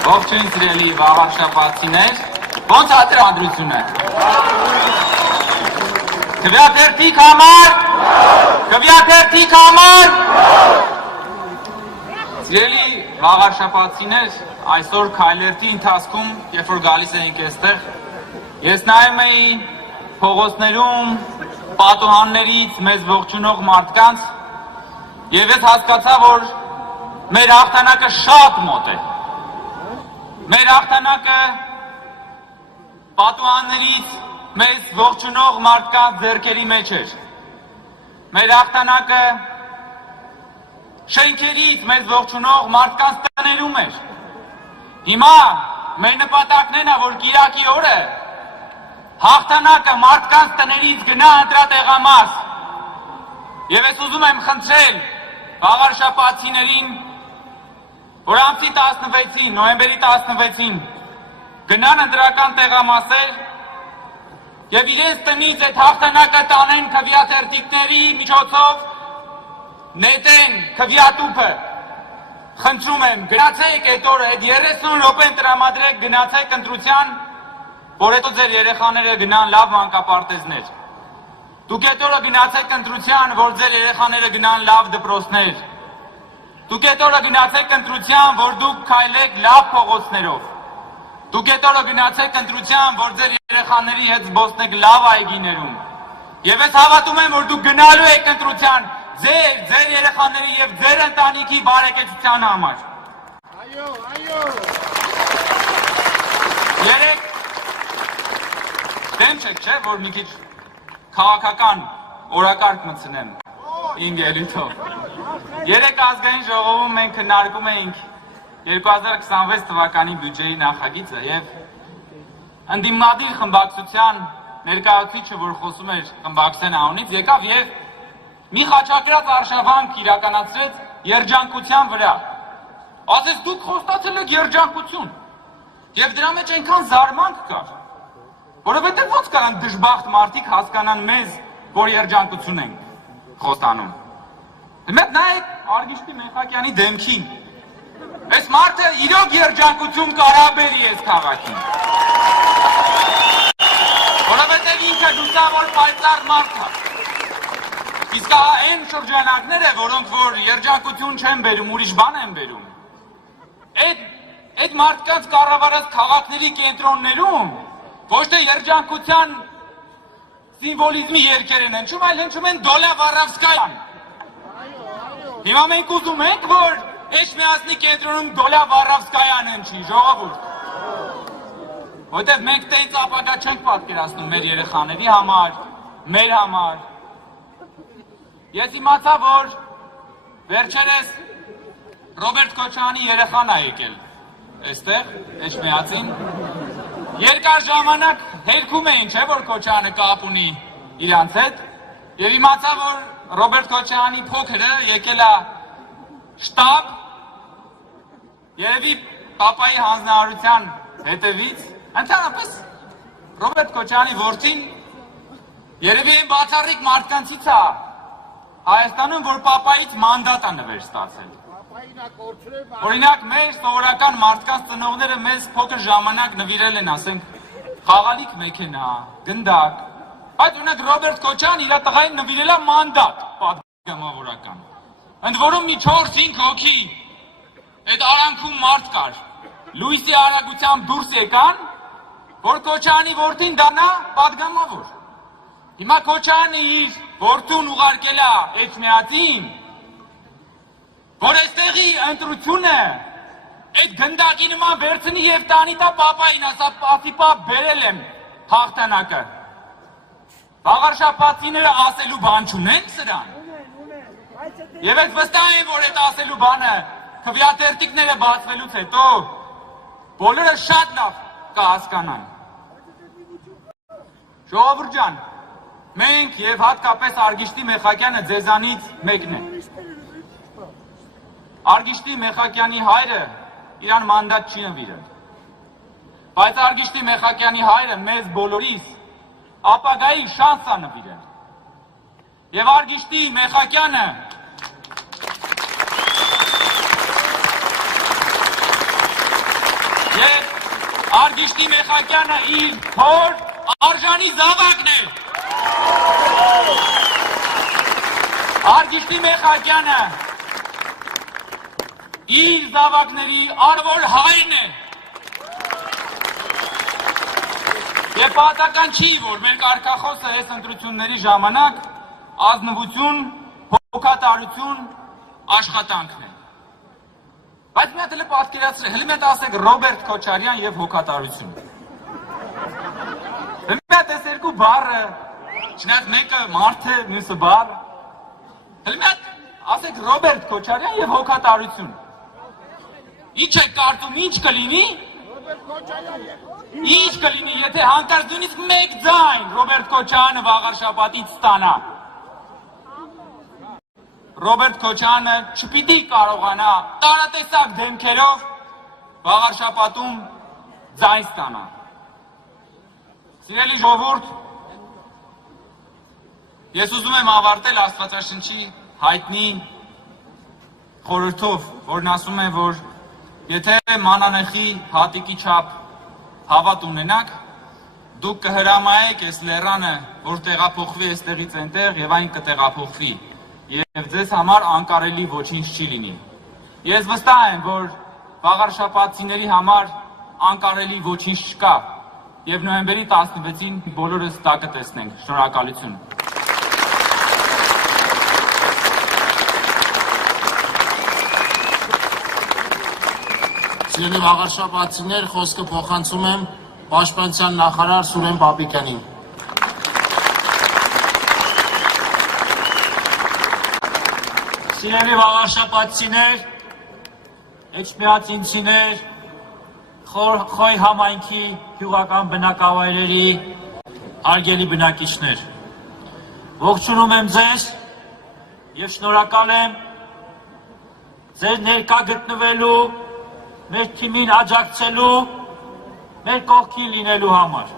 Ողջույն սիրելի վաղարշաբաթցիներ, ոնց հատրադրություն է։ Քվեաթերթիկ համար։ Սիրելի վաղարշաբաթցիներ, այսօր քայլերթի ընթացքում, երբ որ գալիս էինք այստեղ, ես նայում էի փողոցներում պատուհաններից մեզ ողջունող մարդկանց եւ ես հասկացա, որ մեր հաղթանակը շատ մոտ է։ Մեր հաղթանակը պատուհաններից մեզ ողջունող մարդկանց ձեռքերի մեջ էր։ Մեր հաղթանակը շենքերից մեզ ողջունող մարդկանց տներում էր։ Հիմա մեր նպատակն է, որ կիրակի օրը հաղթանակը մարդկանց տներից գնա ընտրատեղամաս։ Եվ ես ուզում եմ խնդրել վաղարշաբաթցիներին, որ ամսի 16-ին, նոյեմբերի 16-ին գնան ընտրական տեղամասեր եւ իրենց տնից այդ հաղթանակը տանեն քվեաթերթիկների միջոցով, նետեն քվեատուփը։ Խնդրում եմ, գնացեք այդ օրը, այդ 30 րոպեն տրամադրեք, գնացեք ընտրության, որ հետո ձեր երեխաները գնան լավ մանկապարտեզներ։ Դուք այդ օրը գնացեք ընտրության, որ ձեր երեխաները գնան լավ դպրոցներ։ Դուք այդ օրը գնացեք ընտրության, որ դուք քայլեք լավ փողոցներով։ Դուք այդ օրը գնացեք ընտրության, որ ձեր երեխաների հետ զբոսնեք լավ այգիներում։ Եվ ես հավատում եմ, որ դուք գնալու եք ընտրության ձեր երեխաների եւ ձեր ընտանիքի բարեկեցության համար։ Այո։ Երեք դեմ չեք, չէ, որ մի քիչ քաղաքական օրակարգ մտցնեմ իմ ելույթով։ Երեք ազգային ժողովում մենք քննարկում էինք 2026 թվականի բյուջեի նախագիծը եւ ընդդիմադիր խմբակցության ներկայացուցիչը, որ խոսում էր խմբակցության անունից, եկավ եւ մի խաչակրած արշավանք իրականացրեց երջանկության վրա։ Ասես դուք խոստացել եք երջանկություն։ Եվ դրա մեջ այնքան զարմանք կար, որովհետեւ ո՞նց կարան դժբախտ մարդիկ հասկանան մեզ, որ երջանկություն ենք խոստանում։ Դեմետ նայեք Արգիշտի Մեխակյանի դեմքին։ Այս մարդը իրոք երջանկություն կարաբերի այս քաղաքին։ Որովհետև ինքը լուսավոր պայծառ մարդ է։ Իսկ այն շրջանակները, որոնք որ երջանկություն չեն բերում, ուրիշ բան են բերում։ Այդ մարդկանց կառավարած քաղաքների կենտրոններում ոչ թե երջանկության սիմվոլիզմի երգեր են հնչում, այլ հնչում են Դոլա Վարավսկայան։ Հիմա մենք ուզում ենք, որ Էջմիածնի կենտրոնում Դոլա Վարավսկայան հնչի, ժողովուրդ։ Որտեվ մենք տենց ապագա չենք պատկերացնում մեր երեխաների համար, մեր համար։ Ես իմացա, որ վերջերս Ռոբերտ Քոչարյանի երեխան է եկել այստեղ, Էջմիածին։ Երկար ժամանակ հերքում էին, չէ, որ Քոչարյանը կապ ունի իրանց հետ, եւ իմացա, որ Ռոբերտ Քոչարյանի փոքրը եկել է շտաբ, երևի պապայի հանձնարարության հետևից, ընդհանրապես Ռոբերտ Քոչարյանի որդին երևի այն բացառիկ մարդկանցից է Հայաստանում, որ պապայից մանդատ է նվեր ստացել։ Օրինակ մեր սովորական մարդկանց ծնողները մեզ փոքր ժամանակ նվիրել են, ասենք, խաղալիք մեքենա, գնդակ, այդ ունեք Ռոբերտ Քոչարյանն իր տղային նվիրել է մանդատ պատգամավորական։ Ընդ որում մի 4-5 հոգի այդ արանքում մարդ կար, լույսի արագությամբ դուրս եկան, որ Քոչարյանի որդին դառնա պատգամավոր։ Հիմա Քոչարյանը իր որդուն ուղարկել է Էջմիածին, որ այստեղի ընտրությունը այդ գնդակի նման վերցնի եւ տանի տա պապային, ասա պապի պապ բերել եմ հաղթանակը։ Վաղարշաբաթցիները ասելու բան չունեն սրան։ Եվ այդ վստահ եմ, որ այդ ասելու բանը քվեաթերթիկները բացվելուց հետո բոլորը շատ լավ կհասկանան։ Ժողովուրդ ջան, մենք եւ հատկապես Արգիշտի Մեխակյանը ձեզանից մեկն է։ Արգիշտի Մեխակյանի հայրը իրան մանդատ չի նվիրել։ Բայց Արգիշտի Մեխակյանի հայրը մեզ բոլորիս ապագայի շանս է նվիրել։ Եվ Արգիշտի Մեխակյանը Արգիշտի Մեխակյանը իր հոր արժանի զավակն է։ Արգիշտի Մեխակյանը իր զավակների արվոր հայրն է։ Եվ պատական չի, որ մեր կարգախոսը այս ընտրությունների ժամանակ ազնվություն, հոգատարություն, աշխատանքն է։ Բայց մի հատ էլ պատկերացրեք, հենց մենք ասենք Ռոբերտ Քոչարյան եւ հոգատարություն։ Մի հատ այս երկու բառը, չնայած մեկը մարդ է, մյուսը բառ։ Մի հատ ասենք Ռոբերտ Քոչարյան եւ հոգատարություն։ Ինչ է կարծում, ինչ կլինի։ Ինչ կլինի, եթե հանկարծ նույնիսկ մեկ ձայն Ռոբերտ Քոչարյանը վաղար շաբաթից ստանա։ Ռոբերտ Քոչարյանը չպիտի կարողանա տարատեսակ դեմքերով վաղար շաբաթում ձայն ստանա։ Սիրելի ժողովուրդ, ես ուզում եմ ավարտել Աստվածաշնչի հայտնի խորհրդով, որն ասում է, որ եթե մանանեխի հատիկի չափ հավատ ունենաք, դուք կհրամայեք այս լեռանը, որ տեղափոխվի այստեղից այնտեղ եւ այն կտեղափոխվի եւ ձեզ համար անկարելի ոչինչ չի լինի։ Ես վստահ եմ, որ վաղարշաբաթցիների համար անկարելի ոչինչ չկա եւ նոյեմբերի 16-ին բոլորս դա կտեսնենք։ Շնորհակալություն։ Սիրելի վաղարշաբաթցիներ, խոսքը փոխանցում եմ Պաշտպանության նախարար Սուրեն Պապիկյանին։ Սիրելի վաղարշաբաթցիներ, էջմիածինցիներ, Խոյ համայնքի գյուղական բնակավայրերի հարգելի բնակիչներ, ողջունում եմ ձեզ եւ շնորհակալ եմ ձեր ներկա գտնվելու, մեր թիմին աջակցելու, մեր կողքին լինելու համար։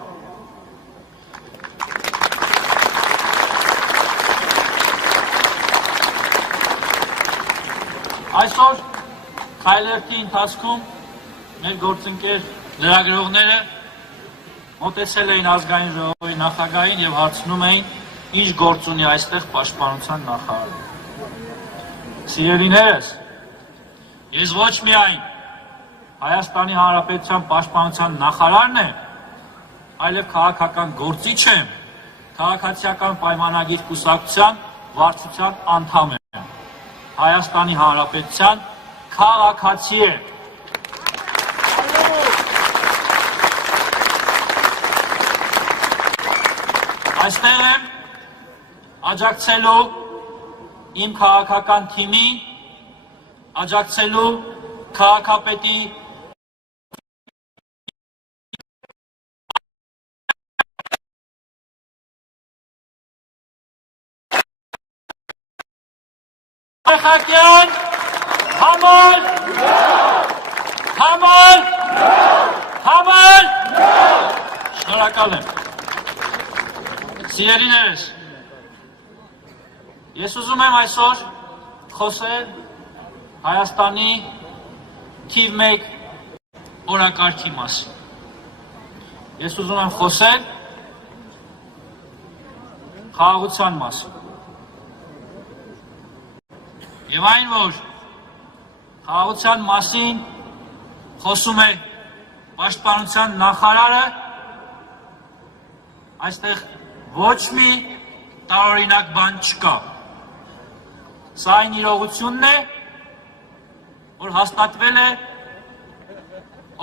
Այսօր քայլերթի ընթացքում մեր գործընկեր լրագրողները մոտեցել էին ազգային ժողովի նախագահին եւ հարցնում էին, ինչ գործ ունի այստեղ պաշտպանության նախարարը։ Սիրելիներս, ես ոչ միայն Հայաստանի Հանրապետության պաշտպանության նախարարն եմ, այլև քաղաքական գործիչ եմ, քաղաքացիական պայմանագիր կուսակցության վարչության անդամ եմ։ Հայաստանի Հանրապետության քաղաքացի եմ։ Այստեղ եմ աջակցելու իմ քաղաքական թիմին, աջակցելու քաղաքապետի Մեխակյան, համար, շնորհակալ եմ։ Սիրելիներս, ես ուզում եմ այսօր խոսել Հայաստանի թիվ 1 օրակարգի մասին։ Ես ուզում եմ խոսել խաղաղության մասին։ Եվ այն, որ խաղաղության մասին խոսում է պաշտպանության նախարարը, այստեղ ոչ մի տարօրինակ բան չկա։ Սա այն իրողությունն է, որ հաստատվել է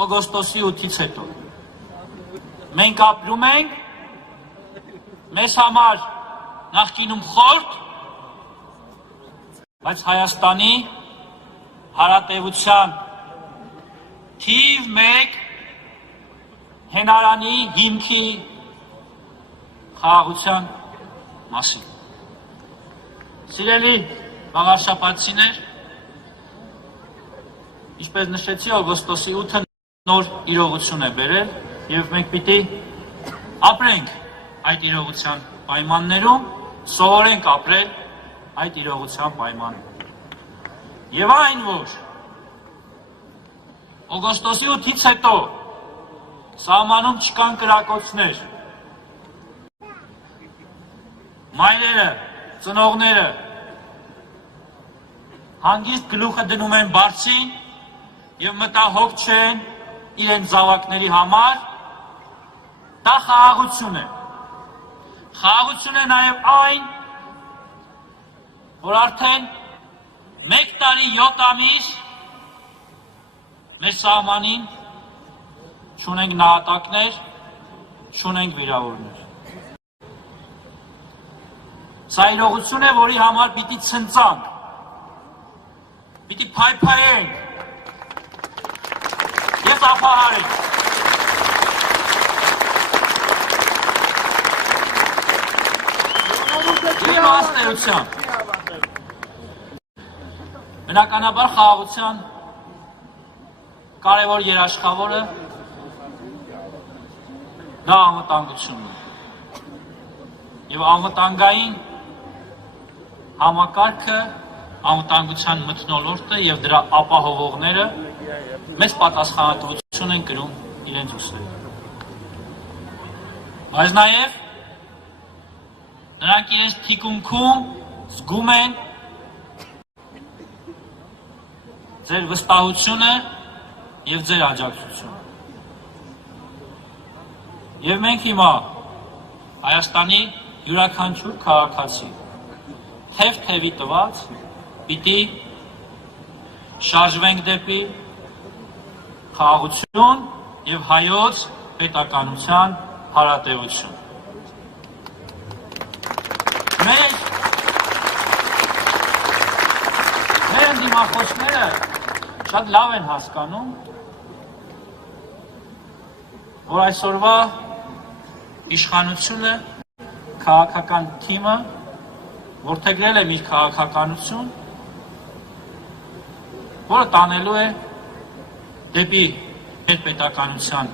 օգոստոսի 8-ից հետո։ Մենք ապրում ենք մեզ համար նախկինում խորտ, բայց Հայաստանի Հանրապետության թիվ 1 հենարանի հիմքի խաղաղության մասին։ Սիրելի վաղարշաբաթցիներ, ինչպես նշեցի, օգոստոսի 8-ը նոր իրողություն է բերել եւ մենք պիտի ապրենք այդ իրողության պայմաններում, սովորենք ապրել այդ իրողության պայմաններում։ Եվ այն, որ օգոստոսի 8-ից հետո Սահմանում չկան կրակոցներ։ Մայրերը, ծնողները հանգիստ գլուխը դնում են բարձին եւ մտահոգ չեն իրենց զավակների համար, դա խաղաղություն է։ Խաղաղություն է նաեւ այն, որ արդեն 1 տարի 7 ամիս մեր սահմանին չունենք նահատակներ, չունենք վիրավորներ։ Սա իրողություն է, որի համար պիտի ցնծանք, պիտի փայփայենք եւ ապահարենք։ Իմաստերության։ Բնականաբար խաղաղության կարևոր երաշխավորը դա անվտանգությունն է։ Եվ անվտանգային համակարգը, անվտանգության մթնոլորտը եւ դրա ապահովողները մեծ պատասխանատվություն են կրում իրենց ուսերին։ Բայց նաեւ նրանք իրենց թիկունքում զգում են ձեր վստահությունը եւ ձեր աջակցությունը։ Եվ մենք հիմա Հայաստանի յուրաքանչյուր քաղաքացի թև-թևի տված պիտի շարժվենք դեպի խաղաղություն եւ հայոց պետականության հարատեվություն։ Մեր դիմախոսները շատ լավ են հասկանում, որ այսօրվա իշխանությունը, քաղաքական թիմը որդեգրել է մի քաղաքականություն, որը տանելու է դեպի մեր պետականության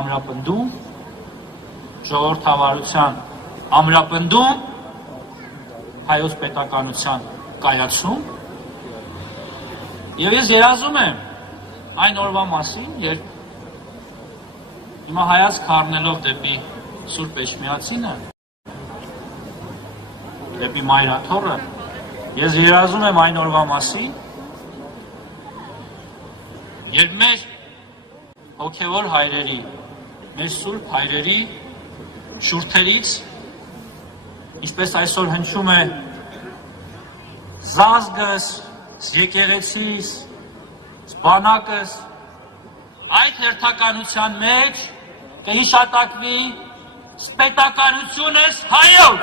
ամրապնդում, ժողովրդավարության ամրապնդում, հայոց պետականության կայացում։ Եվ ես երազում եմ այն օրվա մասին, երբ հիմա հայացք առնելով դեպի Սուրբ Էջմիածինը, դեպի Մայրաթոռը, ես երազում եմ այն օրվա մասին, երբ մեր հոգևոր հայրերի, մեր սուրբ հայրերի շուրթերից, ինչպես այսօր հնչում է զազգս, եկեղեցիս, բանակս, այդ հերթականության մեջ կհիշատակվի պետականությունս հայոց։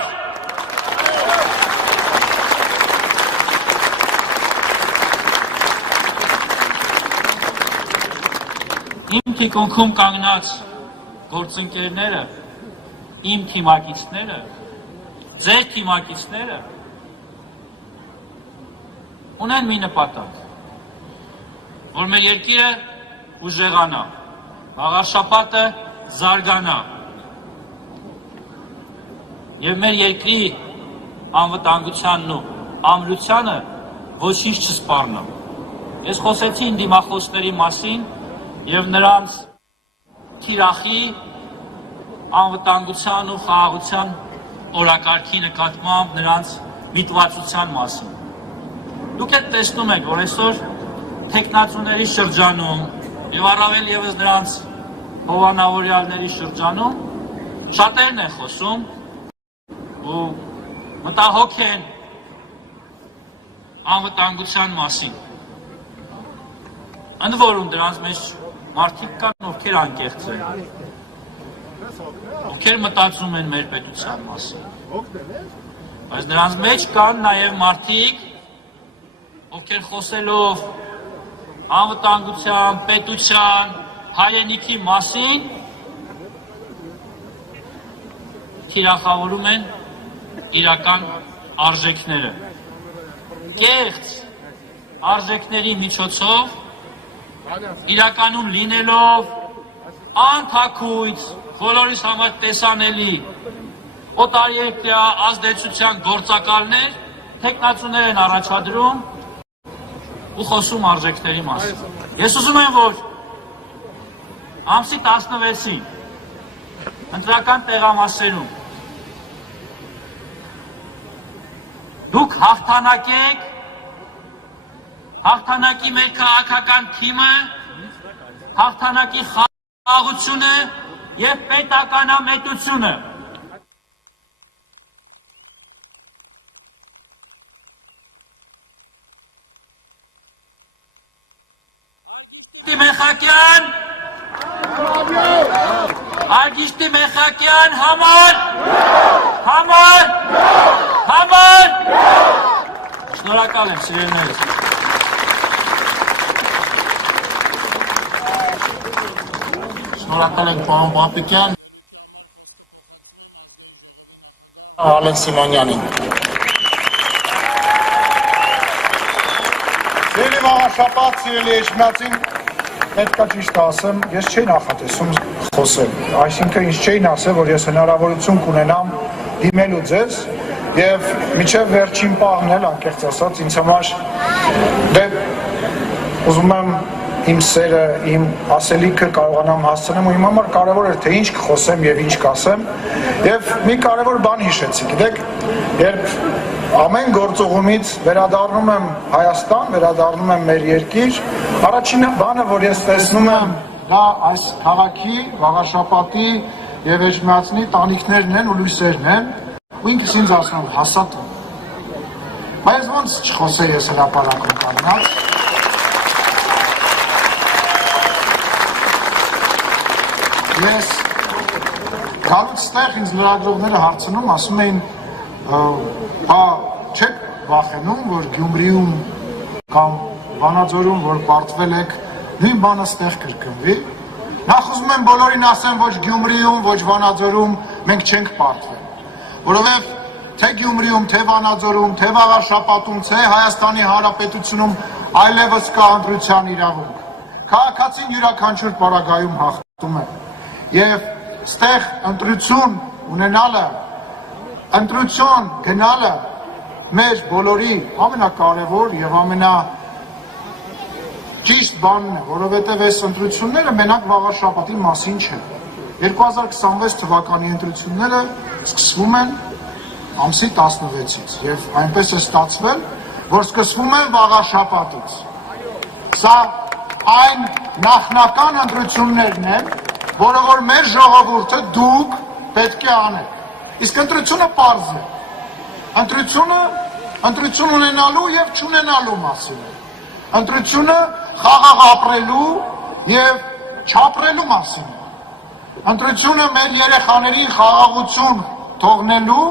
Իմ թիկունքում կանգնած գործընկերները, իմ թիմակիցները, ձեր թիմակիցները ունեն մի նպատակ, որ մեր երկիրը ուժեղանա, աղարշապատը զարգանա եւ մեր երկրի անվտանգությանն ու ամրությանը ոչինչ չսպառնա։ Ես խոսեցի իմ դիմախոսների մասին եւ նրանց թիրախի անվտանգության ու խաղաղության օրակարգի նկատմամբ նրանց միտվածության մասին։ Դուք եք տեսնում եք, որ այսօր թեկնածուների շրջանում եւ առավել եւս նրանց հովանավորյալների շրջանում շատերն են խոսում ու մտահոգ են անվտանգության մասին։ Ընդ որում դրանց մեջ մարդիկ կան, ովքեր անկեղծ են, ովքեր մտածում են մեր պետության մասին։ Բայց դրանց մեջ կան նաեւ մարդիկ, ովքեր խոսելով անվտանգության, պետության, հայրենիքի մասին թիրախավորում են իրական արժեքները։ Կեղծ արժեքների միջոցով իրականում լինելով անթաքույց, բոլորիս համար տեսանելի օտարերկրյա ազդեցության գործակալներ, թեկնածուներ են առաջադրում ու խոսում արժեքների մասին։ Ես ուզում եմ, որ ամսի 16-ին ընտրական տեղամասերում դուք հաղթանակեք, հաղթանակի մեր քաղաքական թիմը, հաղթանակի խաղաղությունը և պետականամետությունը։ Արգիշտի Մեխակյան համար, շնորհակալ եմ սիրելիներս։ Շնորհակալ ենք պարոն Պապիկյան, Ալեն Սիմոնյանին։ Սիրելի Վաղաշապատ, սիրելի Էջմիածին, պետքա ճիշտ ասեմ, ես չէի նախատեսում խոսել, այսինքն ինձ չէին ասել, որ ես հնարավորություն կունենամ դիմելու ձեզ և մինչև վերջին պահն էլ, անկեղծ ասած, ինձ համար ուզում եմ իմ սերը, իմ ասելիքը կարողանամ հասցնեմ ու իմ համար կարևոր էր, թե ինչ կխոսեմ և ինչ կասեմ և մի կարևոր բան հիշեցի, գիտեք, երբ ամեն գործողումից վերադառնում եմ Հայաստան, վերադառնում եմ մեր երկիր, առաջին բանը, որ ես տեսնում եմ, դա այս քաղաքի, Վաղաշապատի և Էջմիածնի տանիքներն են ու լույսերն են, ու ինքս ինձ ասում եմ, հասատ եմ։ Բայց ոնց չխոսեի ես հրապարակում կանգնած։ Ես գալուց ստեղ ինձ լրագրողները հարցնում, ասում էին, չեք վախենում, որ Գյումրիում կամ Վանաձորում, որ պարտվել եք, նույն բանը ստեղ կրկնվի։ Նախ ուզում եմ բոլորին ասեմ, ոչ Գյումրիում, ոչ Վանաձորում մենք չենք պարտվել, որովհետև թե Գյումրիում, թե Վանաձորում, թե Վաղաշապատում, թե Հայաստանի Հանրապետությունում այլևս կա ընտրության իրավունք։ Քաղաքացին յուրաքանչյուր պարագայում հաղթում է։ Եվ ստեղ ընտրություն ունենալը, ընտրություն գնալը մեր բոլորի ամենակարևոր և ամենաճիշտ բանն է, որովհետև այս ընտրությունները մենակ Վաղաշապատի մասին չեն։ 2026 թվականի ընտրությունները սկսվում են ամսի 16-ից և այնպես է ստացվել, որ սկսվում են Վաղաշապատից։ Սա այն նախնական ընտրություններն են, որը որ մեր ժողովուրդը դուք պետք է անեք։ Իսկ ընտրությունը պարզ է։ Ընտրություն ունենալու և չունենալու մասին է։ Ընտրությունը խաղաղ ապրելու և չապրելու մասին է։ Ընտրությունը մեր երեխաներին խաղաղություն թողնելու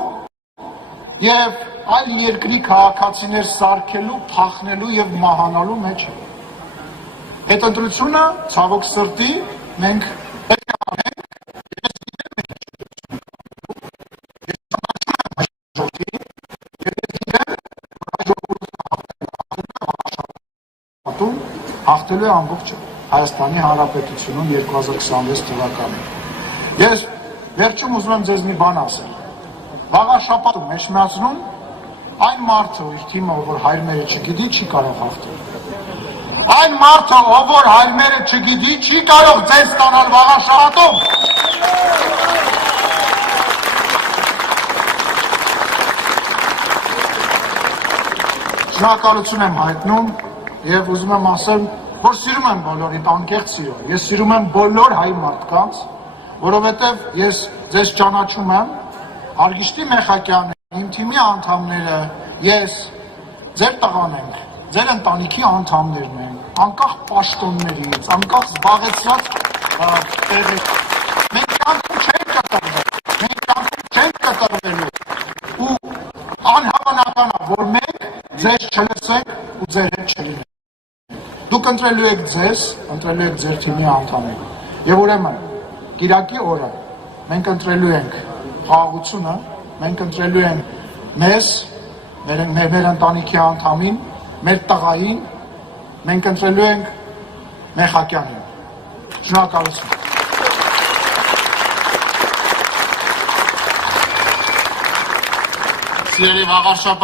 և այլ երկրի քաղաքացիներ սարքելու, փախնելու և մահանալու մեջ է։ Այդ ընտրությունը, ցավոք սրտի, մենք պետք է անենք, ես գիտեմ մենք հաղթելու է ամբողջ Հայաստանի Հանրապետությունում 2026 թվականին։ Ես վերջում ուզում եմ ձեզ մի բան ասել։ Վաղաշապատում, Էջմիածնում այն մարդը, իր թիմը, որ հայրմերը չգիտի, չի կարող հաղթել։ Այն մարդը, որ հայրմերը չգիտի, չի կարող ձեզ ստանալ Վաղաշապատում։ Շնորհակալություն եմ հայտնում և ուզում եմ ասել, որ սիրում եմ բոլորիդ, անկեղծ սիրով։ Ես սիրում եմ բոլոր հայ մարդկանց, որովհետև ես ձեզ ճանաչում եմ, Արգիշտի Մեխակյանը, իմ թիմի անդամները, ես, ձեր տղան ենք, ձեր ընտանիքի անդամներն են, անկախ պաշտոններից, անկախ զբաղեցրած տեղից։ Մենք կյանքում չենք կտրվելու ու անհավանական է, որ մենք ձեզ չլսենք ու ձեր հետ չլինենք։ Դուք ընտրելու եք ձեզ, ընտրելու եք ձեր թիմի անդամները։ Եվ ուրեմն, կիրակի օրը մենք ընտրելու ենք խաղաղությունը, մենք ընտրելու ենք մեզ, մեր ընտանիքի անդամին, մեր տղային, մենք ընտրելու ենք Մեխակյանին։ Շնորհակալություն։ Սիրելի Վաղաշապատ